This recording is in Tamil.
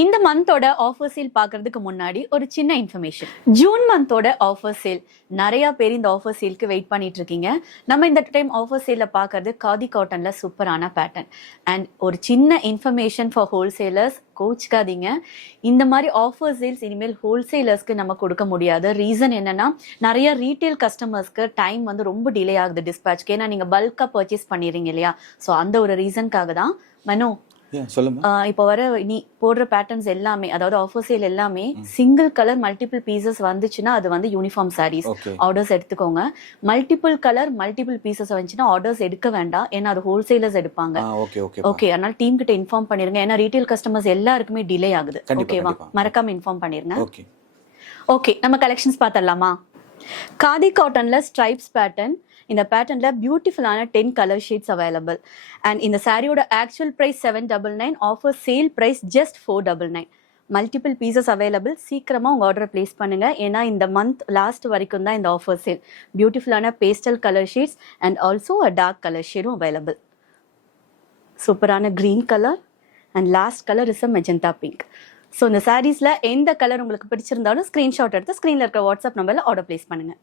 இந்த மந்தோட ஆஃபர் சேல் பார்க்கறதுக்கு முன்னாடி ஒரு சின்ன இன்ஃபர்மேஷன். ஜூன் மந்தோட ஆஃபர் சேல் நிறைய பேர் இந்த ஆஃபர் சேலுக்கு வெயிட் பண்ணிட்டு இருக்கீங்க. நம்ம இந்த டைம் ஆஃபர் சேல்ல பார்க்கறது காதி காட்டன்ல சூப்பரான பேட்டர்ன். அண்ட் ஒரு சின்ன இன்ஃபர்மேஷன் ஃபார் ஹோல்சேலர்ஸ், கோச்சிக்காதீங்க. இந்த மாதிரி ஆஃபர் சேல்ஸ் இனிமேல் ஹோல்சேலர்ஸ்க்கு நம்ம கொடுக்க முடியாது. ரீசன் என்னன்னா, நிறைய ரீட்டைல் கஸ்டமர்ஸ்க்கு டைம் வந்து ரொம்ப டிலே ஆகுது டிஸ்பேட்ச்க்கு. ஏன்னா நீங்க பல்கா பர்ச்சேஸ் பண்ணிடுறீங்க இல்லையா? ஸோ அந்த ஒரு ரீசனுக்காக தான். மனோ, இப்போ வர நீ போடுற பேட்டர்ன்ஸ் எல்லாமே, அதாவது ஆஃபர் சேல் எல்லாமே சிங்கிள் கலர் மல்டிபிள் பீசஸ் வந்துச்சுன்னா அது வந்து யூனிஃபார்ம் சாரீஸ் ஆர்டர்ஸ் எடுத்துக்கோங்க. மல்டிபிள் கலர் மல்டிபிள் பீசஸ் வந்துச்சுன்னா ஆர்டர்ஸ் எடுக்க வேண்டாம். ஏன்னா அது ஹோல்சேலர்ஸ் எடுப்பாங்க. ஓகே, அதனால டீம் கிட்ட இன்ஃபார்ம் பண்ணிருங்க. ஏன்னா ரீட்டைல் கஸ்டமர்ஸ் எல்லாருக்குமே டிலே ஆகுது. ஓகேவா? மறக்காம இன்ஃபார்ம் பண்ணிருங்க. ஓகே, நம்ம கலெக்ஷன்ஸ் பார்த்தலாமா? காதி காட்டன்ல ஸ்ட்ரைப்ஸ் பேட்டர்ன். இந்த பேட்டர்ன்ல பியூட்டிஃபுல்லான 10 கலர் ஷீட்ஸ் அவைலபிள். அண்ட் இந்த சாரியோட actual price 799, offer sale price just 499. Multiple pieces available. சீக்கிரமா உங்க ஆர்டர் பிளேஸ் பண்ணுங்க. ஏன்னா இந்த மந்த் லாஸ்ட் வரைக்கும் தான் இந்த ஆஃபர் சேல். பியூட்டிஃபுல்லான pastel colour sheets and also a dark colour ஷேடும் அவைலபிள். சூப்பரான green colour and last colour is a magenta pink. So இந்த சாரீஸ்ல எந்த கலர் உங்களுக்கு பிடிச்சிருந்தாலும் ஸ்கிரீன்ஷாட் எடுத்து ஸ்கிரீன்ல இருக்கிற வாட்ஸ்அப் நம்பர்ல ஆர்டர் பிளேஸ் பண்ணுங்க.